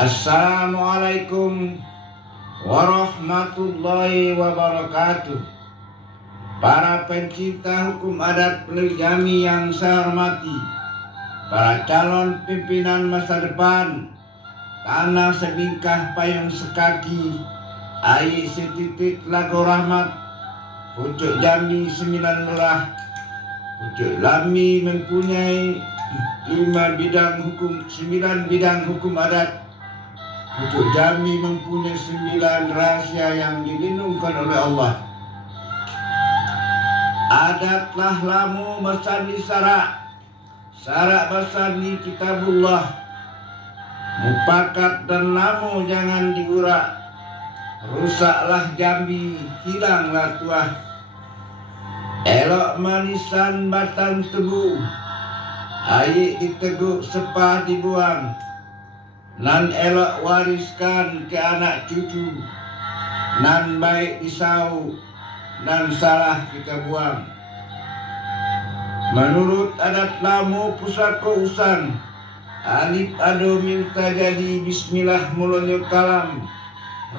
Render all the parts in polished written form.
Assalamualaikum warahmatullahi wabarakatuh. Para pencinta hukum adat poligami yang saya hormati, para calon pimpinan masa depan tanah sebingkah payung sekaki, air setitik lagu rahmat, pucuk Jambi 9 lurah. Pucuk Lami mempunyai 9 bidang hukum adat. Pucuk Jambi mempunyai 9 rahasia yang dilindungkan oleh Allah. Adatlah lamu masani sarak basani kitabullah. Mupakat dan lamu jangan diurak. Rusaklah Jambi, hilanglah tuah. Elok manisan batang tebu, air diteguk sepah dibuang. Nan elok wariskan ke anak cucu, nan baik disau, nan salah kita buang. Menurut adat lamu pusako usan, alif ado minta jadi bismillah mulanya kalam,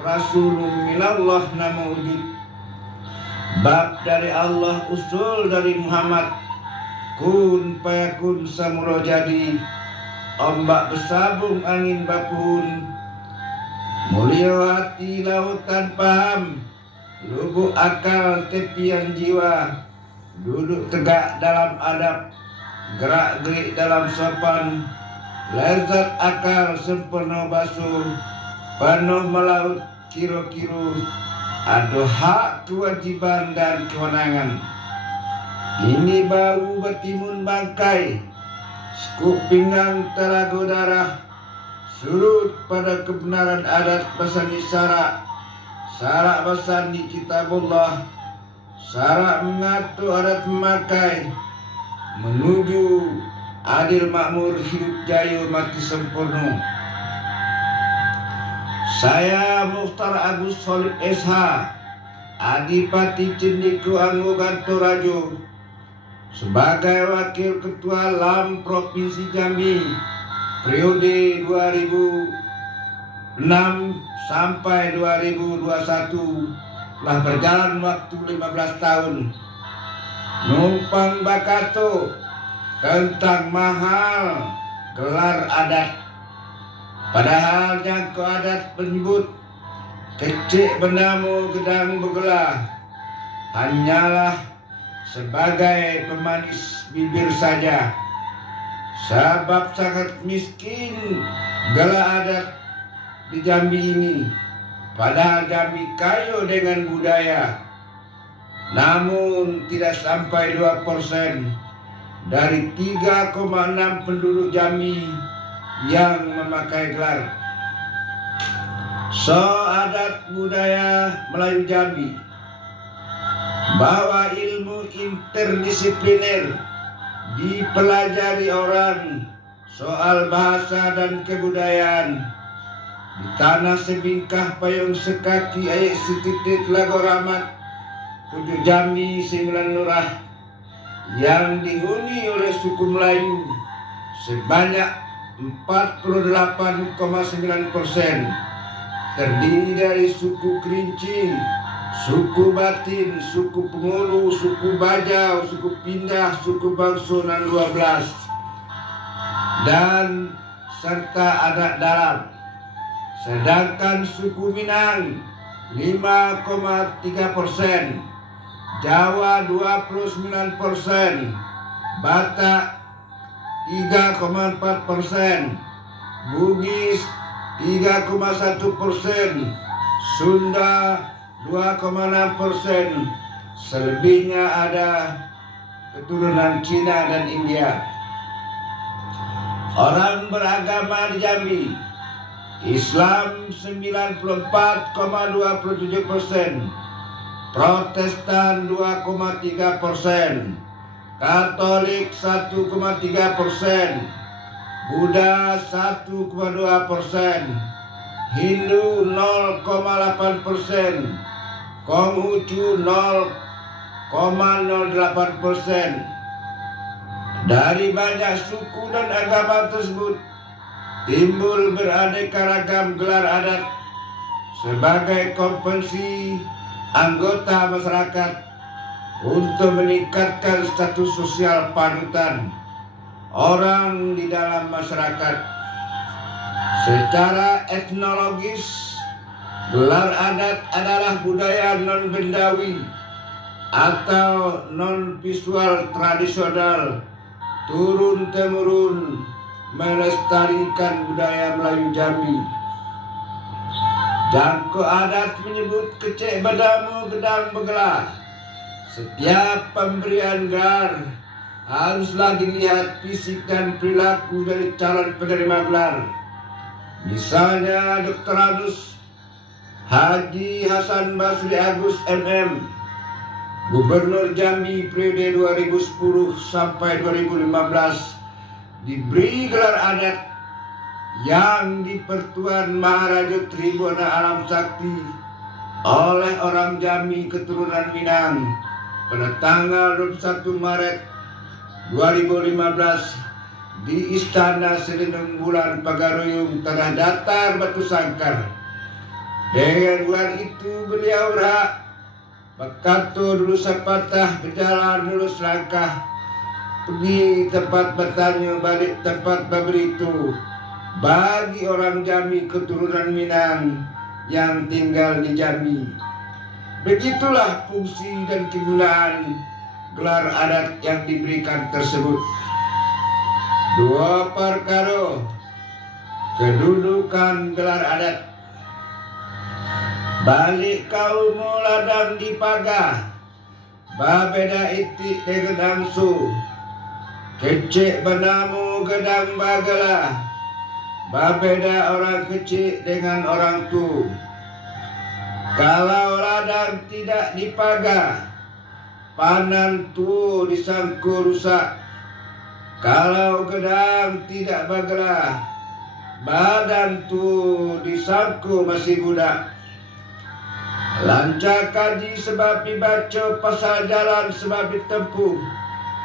rasulun minallah nama udit. Bab dari Allah, usul dari Muhammad, kun payakun samuro jadi. Ombak bersabung angin bapun, mulia hati lautan paham, lubuk akal tepian jiwa. Duduk tegak dalam adab, gerak gerik dalam sopan, lezat akal sempurna basuh, penuh melaut kiro-kiro. Ada hak, kewajiban dan kewenangan. Ini bau bertimun bangkai, sekuk pinggang telaga darah. Surut pada kebenaran adat basani sarak basani kitabullah. Sarak mengatur adat memakai, menuju adil makmur hidup jaya mati sempurna. Saya Mukhtar Agus Solid SH, Adipati Cendiku Anggo Gantorajo, sebagai Wakil Ketua LAM Provinsi Jambi periode 2006 sampai 2021, telah berjalan waktu 15 tahun. Numpang bakato tentang mahal gelar adat. Padahal jangkau adat menyebut kecik benamu gedang bergelar hanyalah sebagai pemanis bibir saja. Sebab sangat miskin gelar adat di Jambi ini. Padahal Jambi kaya dengan budaya. Namun tidak sampai 2% dari 3,6 penduduk Jambi yang memakai gelar. So adat budaya Melayu Jambi, bahwa ilmu interdisipliner dipelajari orang, soal bahasa dan kebudayaan. Di tanah sebingkah payung sekaki air setitik lagu rahmat, pucuk Jambi 9 lurah, yang dihuni oleh suku Melayu sebanyak 48,9%, terdiri dari suku Kerinci, suku Batin, suku Pengulu, suku Bajau, suku Pindah, suku Bangso dan 12, dan serta adat dalam. Sedangkan suku Minang 5,3%, Jawa 29%, Batak 3,4%, Bugis 3,1%, Sunda 2,6%, selebihnya ada keturunan Cina dan India. Orang beragama di Jambi, Islam 94,27%, Protestan 2,3%, Katolik 1,3%, Buddha 1,2%, Hindu 0,8%, Konghucu 0,08%. Dari banyak suku dan agama tersebut, timbul beraneka ragam gelar adat sebagai konvensi anggota masyarakat untuk meningkatkan status sosial panutan orang di dalam masyarakat. Secara etnologis, gelar adat adalah budaya non-bendawi atau non-visual tradisional turun-temurun melestarikan budaya Melayu Jambi. Jangko adat menyebut kecek badamu gedang bergelar. Setiap pemberian gelar haruslah dilihat fisik dan perilaku dari calon penerima gelar. Misalnya Dr. Adus Haji Hasan Basri Agus MM, Gubernur Jambi periode 2010 sampai 2015, diberi gelar adat yang di Pertuan Maharaja Tribuna Alam Sakti oleh orang Jambi keturunan Minang pada tanggal 21 Maret 2015 di Istana Selendung Bulan Pagaruyung, Tanah Datar, Batu Sangkar. Dengan gelar itu beliau berhak berkatur dulu sepatah, berjalan dulu selangkah, pergi tempat bertanya, balik tempat berberitahu bagi orang Jambi keturunan Minang yang tinggal di Jambi. Begitulah fungsi dan kegunaan gelar adat yang diberikan tersebut. Dua perkara kedudukan gelar adat. Balik kaum ladang di pagah, babeda itik dengan angsu, kecik benamu gedang bagala, babeda orang kecil dengan orang tu. Kalau ladang tidak dipagah, panan tu disangku rusak. Kalau gedang tidak bagala, badan tu disangku masih budak. Lancar kaji sebab dibaca, pasal jalan sebab ditempuh,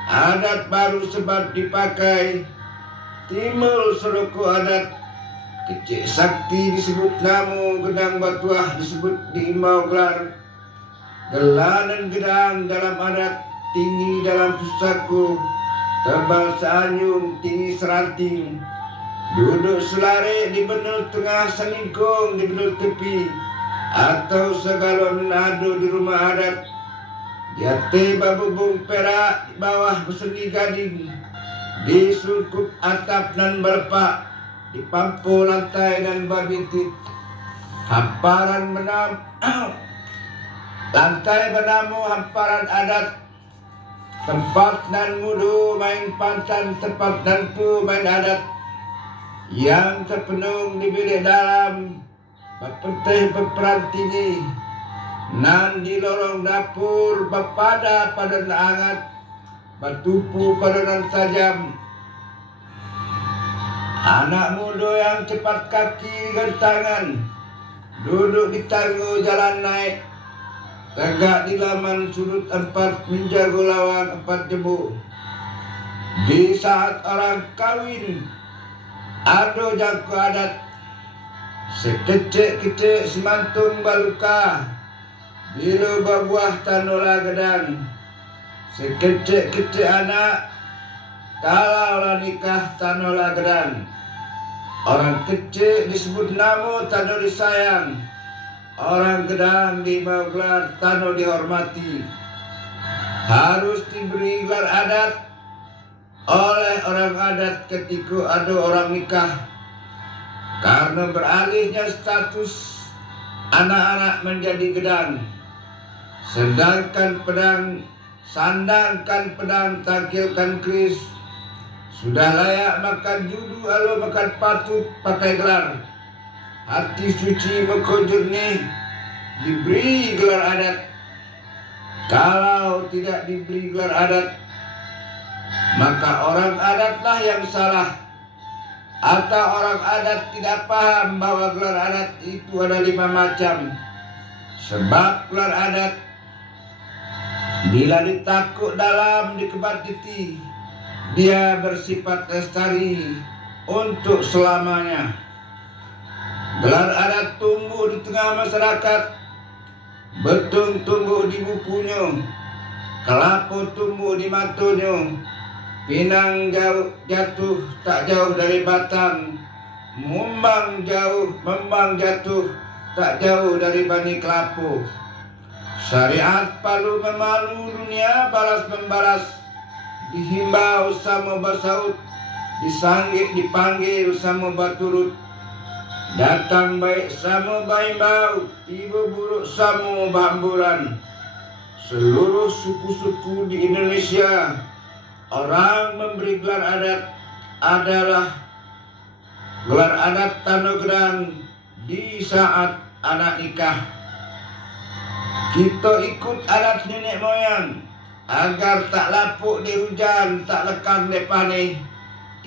adat baru sebab dipakai. Timbul seruku adat, kecik sakti disebut namu, gedang batuah disebut diimbau gelar. Gelanan gedang dalam adat, tinggi dalam pusaku, tebal seanyum, tinggi seranting. Duduk selare di benul tengah, selingkung di benul tepi, atau segalon ado di rumah adat. Jati babubung perak di bawah berseni gading, di sungkup atap nan berpak, di pampu lantai dan babintit. Hamparan benam lantai benamu hamparan adat, tempat nan mudu main pantan, tempat nan pu main adat, yang terpenuh di bilik dalam, berpetih berperan tinggi, nan di lorong dapur berpada pada hangat, bertupu pada nan tajam. Anak muda yang cepat kaki gentangan, duduk di tangga jalan naik, tegak di laman sudut empat, menjaga lawang empat jebuk. Di saat orang kawin, ada jangko adat, sekecek-kecek semantung baluka, bila berbuah tanola gedang. Sekecek-kecek anak, kalaulah nikah tanola gedang. Orang kecil disebut namo tano disayang, orang gedang dibawa gelar tano dihormati. Harus diberi gelar adat oleh orang adat ketika ada orang nikah, karena beralihnya status anak-anak menjadi gedang. Sedangkan pedang, sandangkan pedang, tangkilkan keris, sudah layak makan judu, lalu makan patut pakai gelar. Hati suci meko jernih, diberi gelar adat. Kalau tidak diberi gelar adat, maka orang adatlah yang salah, atau orang adat tidak paham bahwa gelar adat itu ada 5 macam. Sebab gelar adat bila ditakuk dalam dikebat titi, dia bersifat lestari, untuk selamanya. Gelar adat tumbuh di tengah masyarakat, betung tumbuh di bukunya, kelapa tumbuh di matunya, pinang jatuh tak jauh dari batang, membang jatuh tak jauh dari bani kelapa. Syariat palu memalu, dunia balas membalas, dihimbau sama basaut, dipanggil sama baturut. Datang baik sama baimbau, tiba buruk sama bamburan. Seluruh suku-suku di Indonesia, orang memberi gelar adat adalah gelar adat Tano Gedang di saat anak nikah. Kita ikut adat nenek moyang agar tak lapuk di hujan, tak lekang di panih.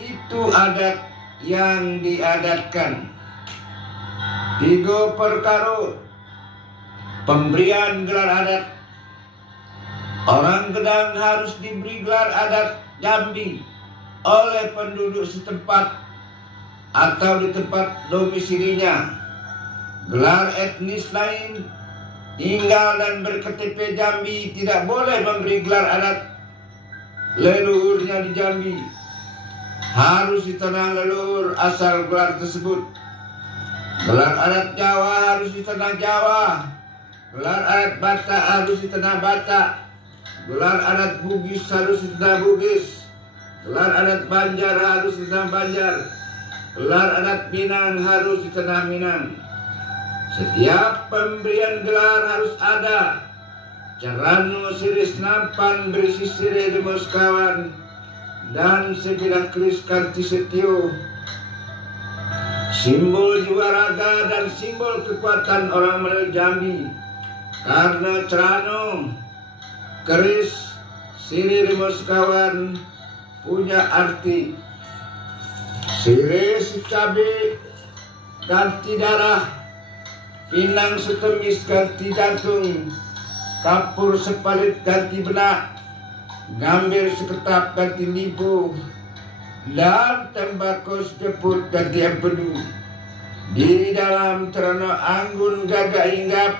Itu adat yang diadatkan. 3 perkara pemberian gelar adat. Orang Gedang harus diberi gelar adat Jambi oleh penduduk setempat atau di tempat domisilinya. Gelar etnis lain tinggal dan berKTP Jambi tidak boleh memberi gelar adat leluhurnya di Jambi. Harus di tanah leluhur asal gelar tersebut. Gelar adat Jawa harus di tanah Jawa. Gelar adat Batak harus di tanah Batak. Gelar adat Bugis harus di tanah Bugis. Gelar adat Banjar harus di tanah Banjar. Gelar adat Minang harus di tanah Minang. Setiap pemberian gelar harus ada cerano siris nampan berisi sire demos kawan dan sebilah keris kanti setio, simbol jiwa raga dan simbol kekuatan orang Melayu Jambi. Karena cerano, keris, sire demos kawan punya arti. Sire si cabe ganti darah, pinang setemis ganti jantung, kapur sepalit ganti benak, gambir seketap ganti limpu, dan tembakau sekeput ganti empedu. Di dalam cerana anggun gagak hinggap,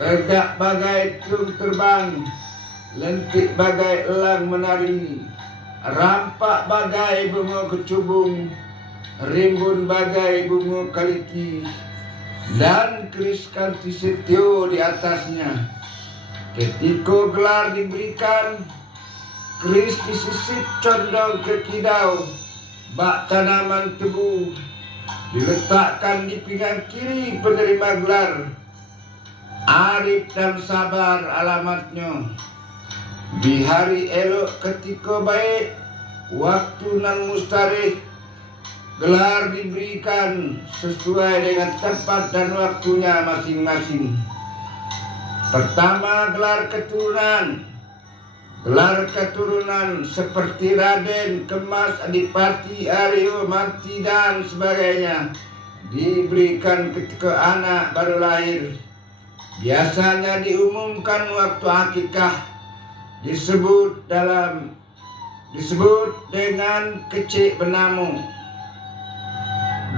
tegak bagai terung terbang, lentik bagai elang menari, rampak bagai bunga kecubung, rimbun bagai bunga kaliki, dan keris kanti setio di atasnya. Ketika gelar diberikan, keris disisip condong ke kidau, bak tanaman tebu, diletakkan di pinggang kiri penerima gelar. Arif dan sabar alamatnya. Di hari elok ketika baik, waktu nan mustarih, gelar diberikan sesuai dengan tempat dan waktunya masing-masing. Pertama, gelar keturunan. Gelar keturunan seperti Raden, Kemas, Adipati, Aryo, Marti, dan sebagainya diberikan ketika anak baru lahir. Biasanya diumumkan waktu akikah, disebut dengan kecik benamu.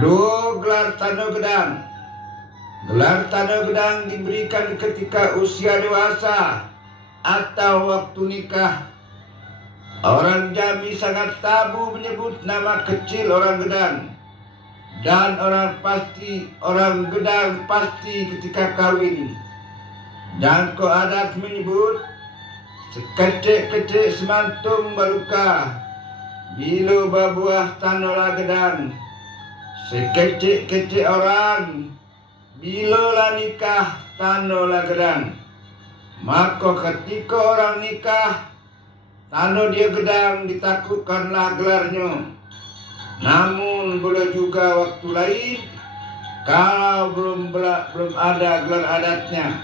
2. Gelar Tano Gedang. Gelar Tano Gedang diberikan ketika usia dewasa atau waktu nikah. Orang Jambi sangat tabu menyebut nama kecil orang Gedang, dan orang Gedang pasti ketika kawin. Jangko adat menyebut sekecik-kecik semantung baluka, bilo babuah tanola Gedang. Sekecik-kecik orang, bilo lah nikah tanola Gedang. Maka ketika orang nikah, tano dia Gedang, ditakutkanlah gelarnya. Namun boleh juga waktu lain kalau belum ada gelar adatnya.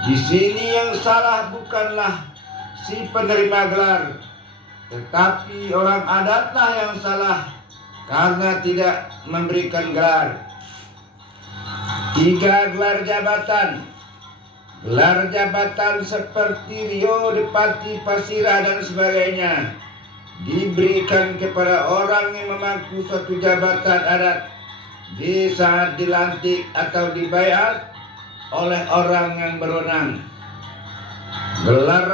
Di sini yang salah bukanlah si penerima gelar, tetapi orang adatlah yang salah karena tidak memberikan gelar. 3. Gelar jabatan. Gelar jabatan seperti Rio, Depati, Pasira, dan sebagainya diberikan kepada orang yang memangku suatu jabatan adat di saat dilantik atau dibaiat oleh orang yang berwenang. Gelar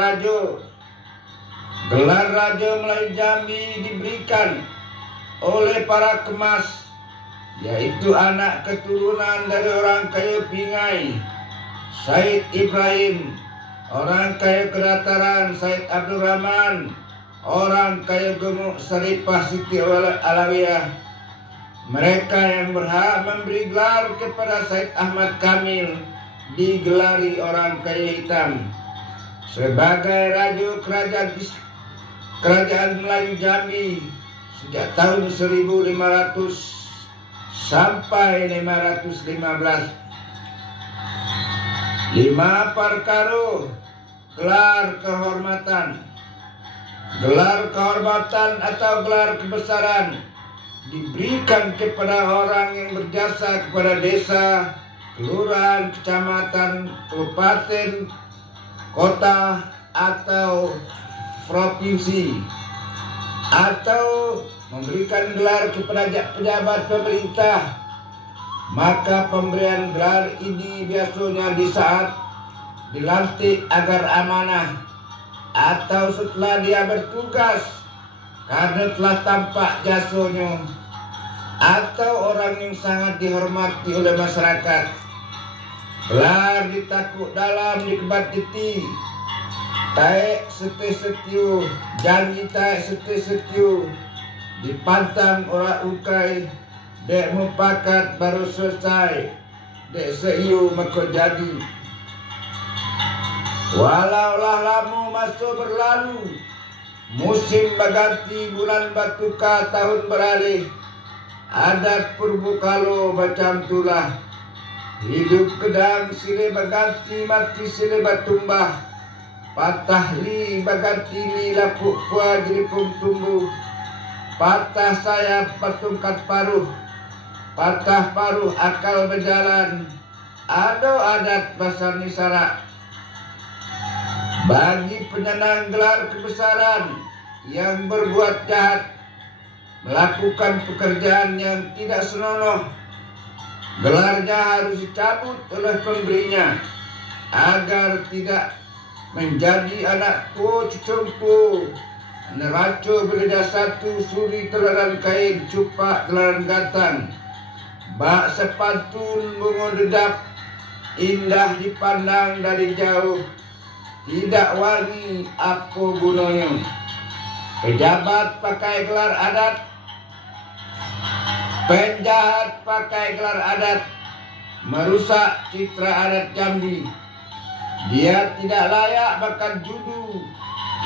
Raja Melayu Jambi diberikan oleh para kemas, yaitu anak keturunan dari orang kaya Pingai, Said Ibrahim, orang kaya Kedataran, Said Abdul Rahman, orang kaya Gemuk Saripah Siti Alawiyah. Mereka yang berhak memberi gelar kepada Said Ahmad Kamil digelari orang kaya hitam sebagai Raja Kerajaan Melayu Jambi sejak tahun 1500 sampai 515. 5 perkara gelar kehormatan. Gelar kehormatan atau gelar kebesaran diberikan kepada orang yang berjasa kepada desa, kelurahan, kecamatan, kabupaten, kota, atau provinsi, atau memberikan gelar kepada pejabat pemerintah. Maka pemberian gelar ini biasanya di saat dilantik agar amanah atau setelah dia bertugas karena telah tampak jasanya, atau orang yang sangat dihormati oleh masyarakat. Gelar ditakuk dalam dikebat titi, taek sete setiu, janji taek sete setiu, dipantang orang ukai, dek mupakat baru selesai, dek seiu maka jadi. Walaulah lamu masa berlalu, musim berganti, bulan batuka, tahun beralih, adat purbukalo macam tulah. Hidup kedang sile berganti, mati sile bertumbah, patah li berganti li lapuk pua jelipung tumbuh, patah sayap bertungkat paruh, patah paruh akal berjalan, ado adat basar nisarak. Bagi penyandang gelar kebesaran yang berbuat jahat, melakukan pekerjaan yang tidak senonoh, gelarnya harus dicabut oleh pemberinya agar tidak menjadi anak tua cucumpu, neraca berbeda satu, suri telaran kain, cupak telaran gatang, bak sepantun bunga dedap, indah dipandang dari jauh, tidak wangi apa gunanya. Pejabat pakai gelar adat, penjahat pakai gelar adat, merusak citra adat Jambi. Dia tidak layak makan judu,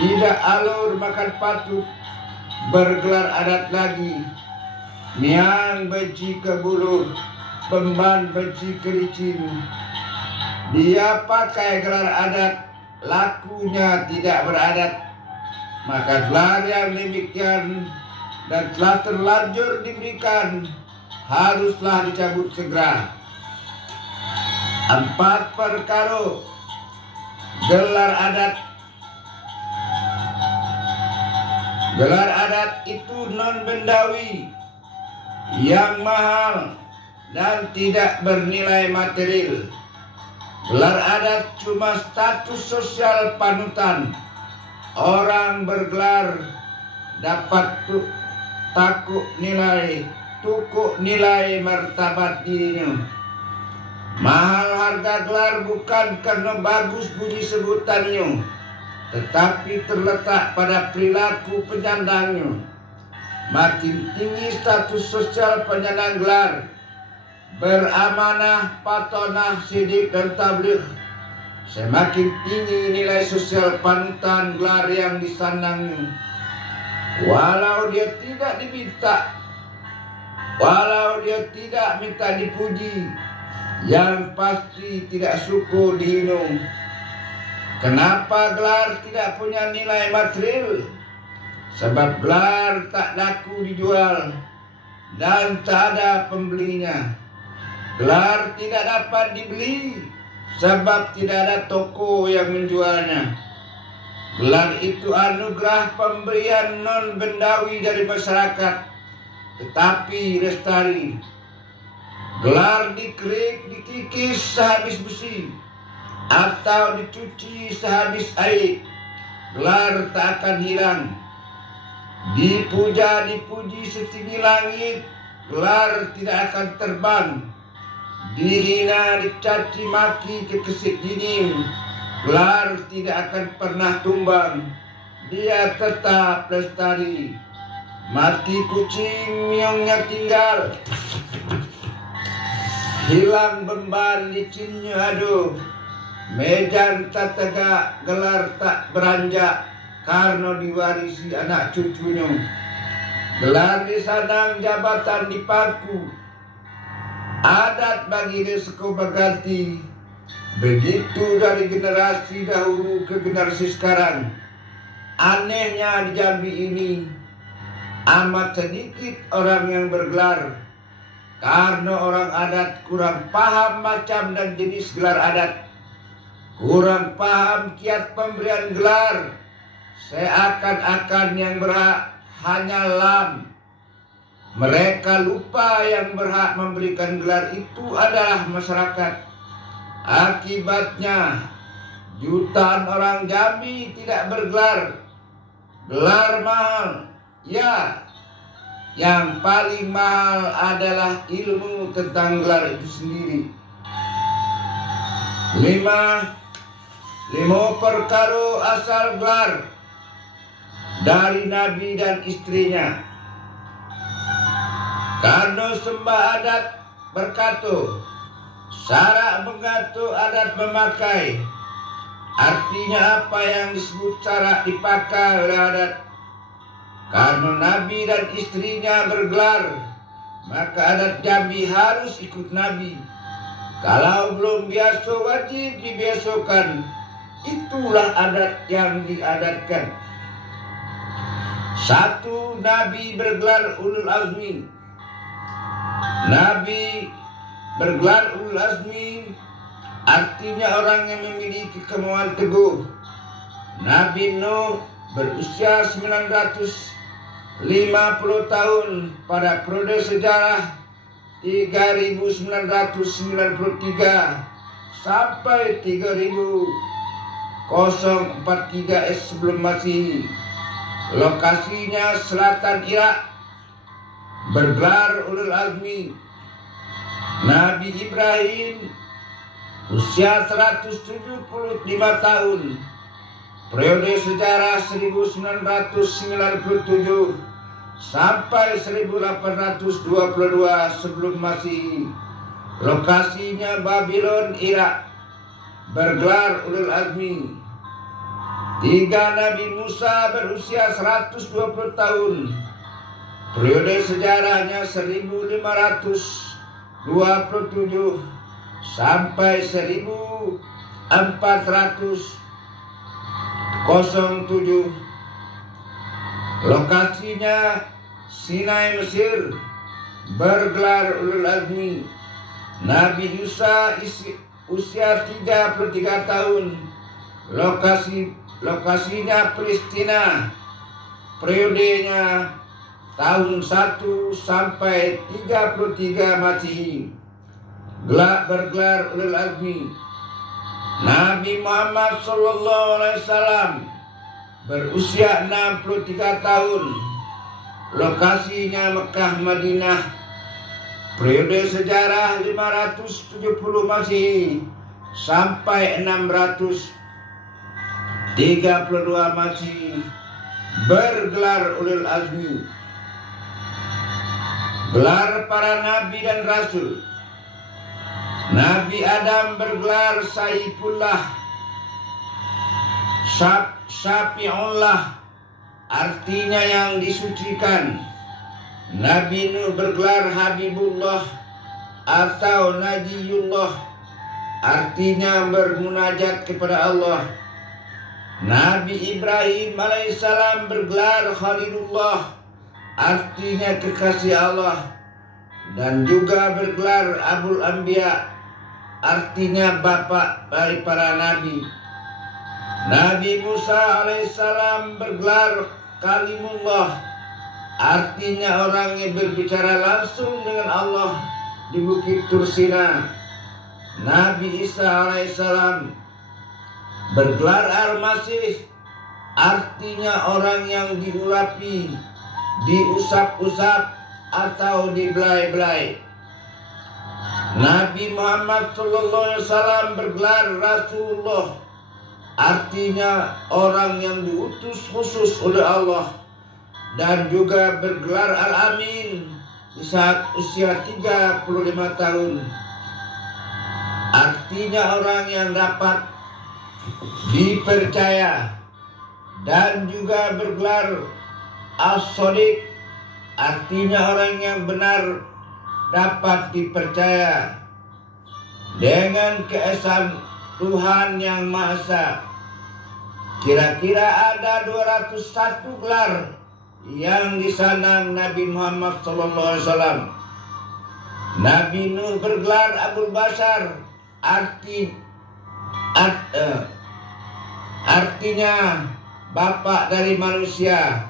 tidak alur makan patut, bergelar adat lagi. Niang benci ke buluh, Pemban benci ke licin. Dia pakai gelar adat, lakunya tidak beradat. Maka gelar yang demikian dan telah terlanjur diberikan haruslah dicabut segera. 4 perkara gelar adat. Gelar adat itu non bendawi, yang mahal dan tidak bernilai material. Gelar adat cuma status sosial panutan. Orang bergelar dapat tukuk nilai martabat dirinya. Mahal harga gelar bukan karena bagus bunyi sebutannya, tetapi terletak pada perilaku penyandangnya. Makin tinggi status sosial penyandang gelar, beramanah, patonah, sidik, dan tabligh, semakin tinggi nilai sosial panutan gelar yang disandangnya. Walau dia tidak diminta, walau dia tidak minta dipuji, yang pasti tidak syukur dihina. Kenapa gelar tidak punya nilai material? Sebab gelar tak laku dijual dan tak ada pembelinya. Gelar tidak dapat dibeli sebab tidak ada toko yang menjualnya. Gelar itu anugerah pemberian non bendawi dari masyarakat, tetapi lestari. Gelar dikerik, dikikis sehabis besi, atau dicuci sehabis air, gelar tak akan hilang. Dipuja, dipuji setinggi langit, gelar tidak akan terbang. Dihina, dicaci maki kekesit jinim, gelar tidak akan pernah tumbang. Dia tetap lestari. Mati kucing, miongnya tinggal. Hilang beban licinnya aduh. Mejan tak tegak, gelar tak beranjak, karena diwarisi anak cucunya. Gelar disadang, jabatan dipaku. Adat bagi desko berganti. Begitu dari generasi dahulu ke generasi sekarang. Anehnya di Jambi ini amat sedikit orang yang bergelar, karena orang adat kurang paham macam dan jenis gelar adat, kurang paham kiat pemberian gelar. Seakan-akan yang berhak hanya lam. Mereka lupa yang berhak memberikan gelar itu adalah masyarakat. Akibatnya jutaan orang Jambi tidak bergelar. Gelar mahal, ya. Yang paling mahal adalah ilmu tentang gelar itu sendiri. 5 perkara asal gelar dari Nabi dan istrinya. Karena sembah adat berkata, syarak mengatur adat memakai. Artinya apa yang disebut syarak dipakai oleh adat. Karena Nabi dan istrinya bergelar, maka adat Jambi harus ikut Nabi. Kalau belum biasa, wajib dibiasakan. Itulah adat yang diadatkan. 1. Nabi bergelar ulul azmi. Nabi bergelar ulul azmi artinya orang yang memiliki kemauan teguh. Nabi Nuh berusia 950 tahun pada periode sejarah 3993 sampai 3043 sebelum Masehi. Lokasinya selatan Irak. Bergelar ulul azmi. Nabi Ibrahim usia 175 tahun. Periode sejarah 1997 sampai 1822 sebelum Masehi. Lokasinya Babylon, Irak. Bergelar ulul azmi. 3. Nabi Musa berusia 120 tahun. Periode sejarahnya 1527 sampai 1407. Lokasinya Sinai, Mesir. Bergelar ulul azmi. Nabi Musa usia 33 tahun. Lokasinya Palestina. Periodenya tahun 1 sampai 33 Masehi. Bergelar ulul azmi. Nabi Muhammad SAW berusia 63 tahun. Lokasinya Mekah, Madinah. Periode sejarah 570 Masehi sampai 632 Masehi. Bergelar ulul azmi. Gelar para nabi dan rasul. Nabi Adam bergelar Saifullah, Syafi'ullah, artinya yang disucikan. Nabi Nuh bergelar Habibullah atau Najiyullah, artinya bermunajat kepada Allah. Nabi Ibrahim alaihissalam bergelar Khalilullah, artinya kekasih Allah. Dan juga bergelar Abul Anbiya, artinya bapak dari para nabi. Nabi Musa alaihissalam bergelar kalimullah, artinya orang yang berbicara langsung dengan Allah di Bukit Tursina. Nabi Isa alaihissalam bergelar Al-Masih, artinya orang yang diulapi, diusap-usap atau dibelai-belai. Nabi Muhammad SAW bergelar Rasulullah, artinya orang yang diutus khusus oleh Allah, dan juga bergelar Al-Amin di saat usia 35 tahun, artinya orang yang dapat dipercaya, dan juga bergelar As-Shadiq, artinya orang yang benar dapat dipercaya dengan keesaan Tuhan Yang Maha Esa. Kira-kira ada 201 gelar yang disandang Nabi Muhammad SAW. Nabi Nuh bergelar Abul Bashar, artinya bapak dari manusia.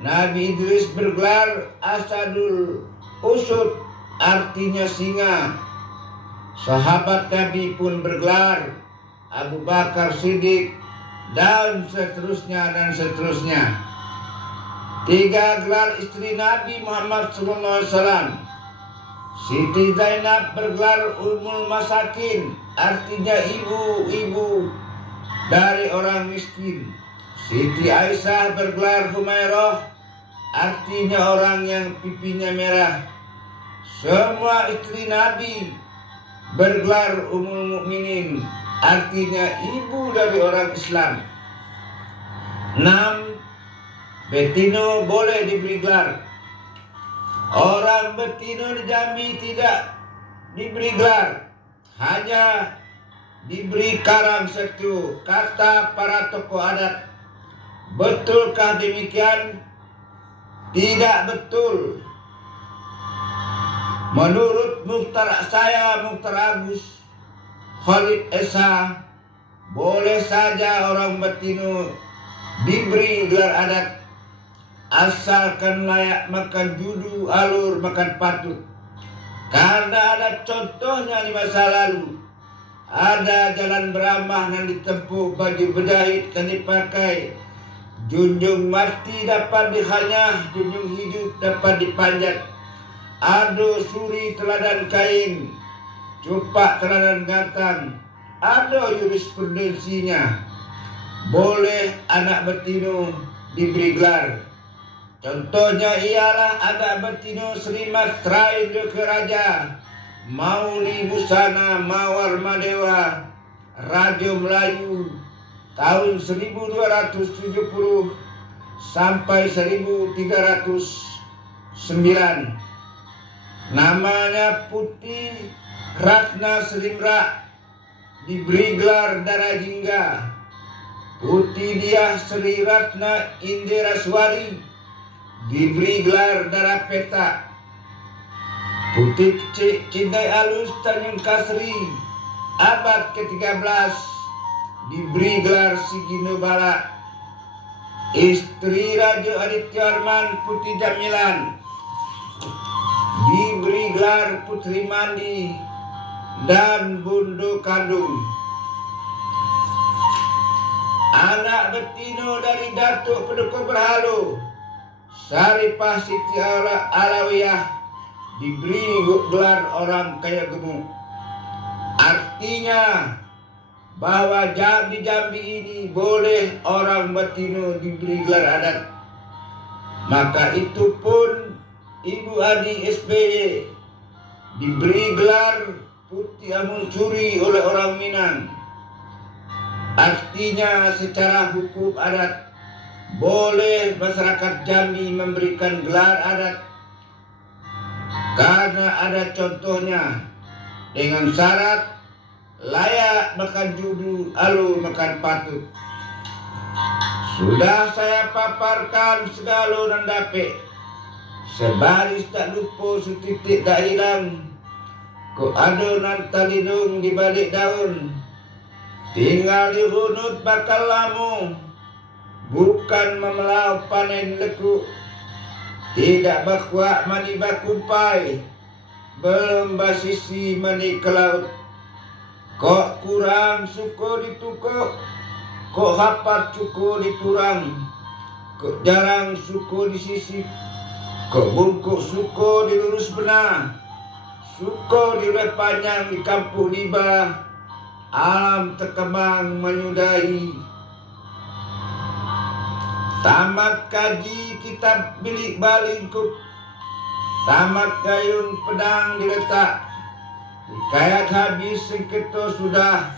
Nabi Idris bergelar Asadul Usud, artinya singa. Sahabat Nabi pun bergelar Abu Bakar Siddiq, dan seterusnya dan seterusnya. 3 gelar istri Nabi Muhammad SAW. Siti Zainab bergelar Ummul Masakin, artinya ibu-ibu dari orang miskin. Siti Aisyah bergelar Humairah, artinya orang yang pipinya merah. Semua istri Nabi bergelar Ummul Mukminin, artinya ibu dari orang Islam. 6. Betino boleh diberi gelar. Orang betino di Jambi tidak diberi gelar, hanya diberi karang setu, kata para tokoh adat. Betulkah demikian? Tidak betul. Menurut Mukhtar Agus Khalid Esa, boleh saja orang betino diberi gelar adat, asalkan layak makan judu, alur, makan patut. Karena ada contohnya di masa lalu. Ada jalan beramah yang ditempuh, baju berdahit dan dipakai, junjung mati dapat dihanyah, junjung hidup dapat dipanjat. Ado suri teladan kain, cupak teladan gantang, ada jurisprudensinya. Boleh anak betino diberi gelar. Contohnya ialah anak betino Srimat Trai Raja, Mauli Busana Mawar Madewa, Radio Melayu tahun 1270 sampai 1309. Namanya Putih Ratna Srimra, diberi gelar Darajingga. Putih Diah Sri Ratna Inderaswari, diberi gelar Darapeta. Putih Cindai Alus Tanjung Kasri, abad ke-13, diberi gelar Siginubala. Istri Raja Adityawarman Putih Jamilan, diberi gelar Putri Mandi dan Bundu Kandung. Anak betino dari Datuk Paduka Berhalu Saripah Siti Alawiyah, diberi gelar orang kaya gemuk. Artinya bahwa di Jambi ini boleh orang betino diberi gelar adat. Maka itu pun Ibu Adi SBY diberi gelar Putih Amuncuri oleh orang Minang. Artinya secara hukum adat boleh masyarakat Jambi memberikan gelar adat, karena ada contohnya, dengan syarat layak makan judu, alur makan patut. Sudah saya paparkan segala nandape, sebaris tak lupa, setitik tak hilang. Ko ada nan talidung di balik daun. tinggal dihunut bakal lamu, bukan memelau panen leku. Tidak bakwa mani bakumpai, belum basisi mani ke laut. Kok kurang suko ditukuk, kok hapat suko diturang, kok jarang suko disisip, kok bungkuk suko dilurus benar, suko dileh panjang di kampung liba, alam terkembang menyudahi. Tamat kaji kitab bilik balingkup, tamat gayung pedang diletak, hikayat habis sengketo sudah,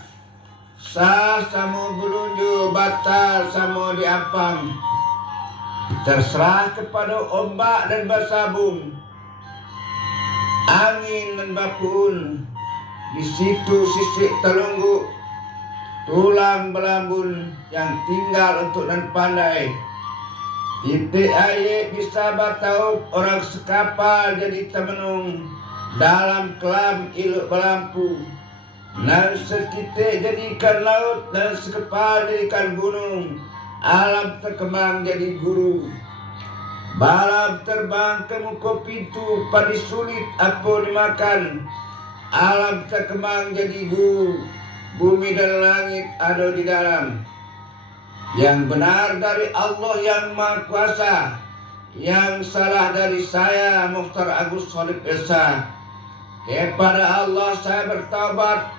sah samo berunjuk batal samo diampang. Terserah kepada ombak dan bersabung, angin dan bapun, di situ sisik telunggu, tulang belambun yang tinggal untuk dan pandai. Titik air bisa batau orang sekapal jadi temenung, dalam kelam iluk belampu. Dan setitik jadikan laut dan sekepal jadikan gunung, alam terkembang jadi guru. Balap terbang ke muka pintu, padi sulit apa dimakan, alam terkembang jadi guru. Bumi dan langit ada di dalam. Yang benar dari Allah yang Maha Kuasa, yang salah dari saya Mukhtar Agus Khalid Esa. Kepada Allah saya bertaubat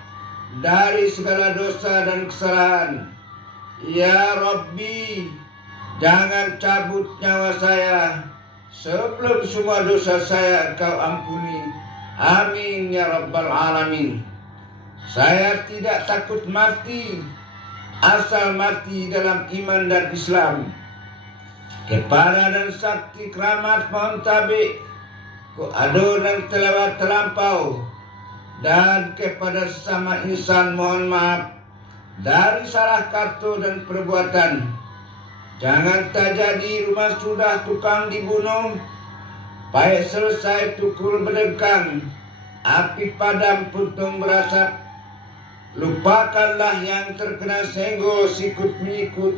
dari segala dosa dan kesalahan. Ya Rabbi, jangan cabut nyawa saya sebelum semua dosa saya Engkau ampuni. Amin ya Rabbal Alamin. Saya tidak takut mati, asal mati dalam iman dan Islam. Kepada dan sakti keramat mohon tabik, ku ado dan telawat terlampau. Dan kepada sesama insan mohon maaf dari salah kata dan perbuatan. Jangan terjadi rumah sudah tukang dibunuh, baik selesai tukul berdengkang, api padam puntung berasap. Lupakanlah yang terkena senggol sikut mengikut,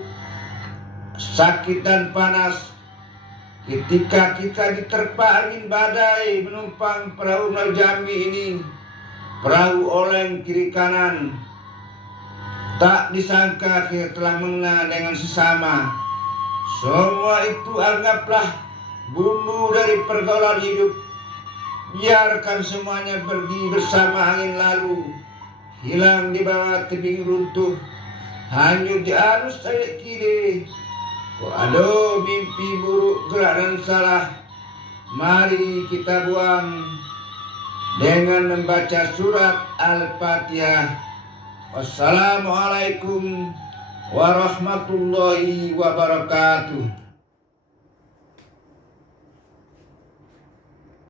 sakit dan panas. Ketika kita diterpa angin badai menumpang perahu Jambi ini, perahu oleng kiri kanan, tak disangka kita telah mengena dengan sesama. Semua itu anggaplah bumbu dari pergaulan hidup. Biarkan semuanya pergi bersama angin lalu, hilang di bawah tebing runtuh, hanyut di arus sayap kiri. Kok ada mimpi buruk, gerak dan salah, mari kita buang dengan membaca surat Al-Fatihah. Wassalamualaikum warahmatullahi wabarakatuh.